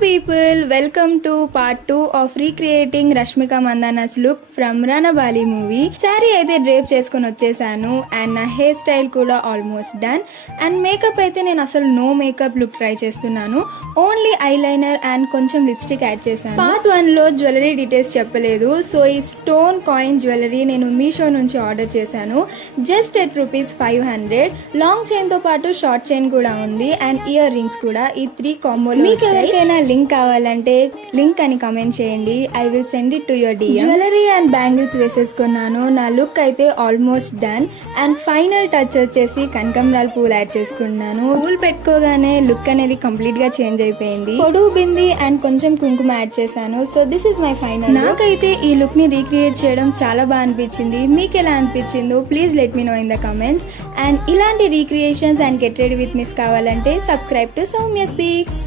people, welcome to part 2 of recreating Rashmika Mandana's look from Ranabali movie. Saree అయితే drape చేసుకొని వచ్చేసాను and నా hair style కూడా almost done and makeup అయితే నేను అసలు నో మేకప్ లుక్ ట్రై చేస్తున్నాను. ఓన్లీ ఐలైనర్ అండ్ కొంచెం లిప్స్టిక్ యాడ్ చేశాను. పార్ట్ 1 లో జ్యువెలరీ డీటెయిల్స్ చెప్పలేదు. సో ఈ స్టోన్ కాయిన్ జ్యువెలరీ నేను మీషో నుంచి ఆర్డర్ చేశాను. Just at ₹500. లాంగ్ చైన్ తో పాటు షార్ట్ చైన్ కూడా ఉంది అండ్ ఇయర్ రింగ్స్ కూడా. ఈ 3 కాంబోలు. మీకు ఎవరికైనా లింక్ కావాలంటే లింక్ అని కమెంట్ చేయండి. I will send it to your DM. Jewellery and bangles వేసేసుకున్నాను. నా లుక్ అయితే almost done and final touch వచ్చేసి కనకంబరాల పూలు యాడ్ చేసుకున్నాను. పూలు పెట్టుకోగానే లుక్ అనేది కంప్లీట్ గా చేంజ్ అయిపోయింది. పొడుగు బింది అండ్ కొంచెం కుంకుమ యాడ్ చేశాను. So this is my final. నాకైతే ఈ లుక్ ని రీక్రియేట్ చేయడం చాలా బాగా అనిపించింది. మీకు ఎలా అనిపించిందో please let me know in the comments. And ఇలాంటి recreations and get ready with miss కావాలంటే సబ్స్క్రైబ్ టు సౌమ్య స్పీక్స్.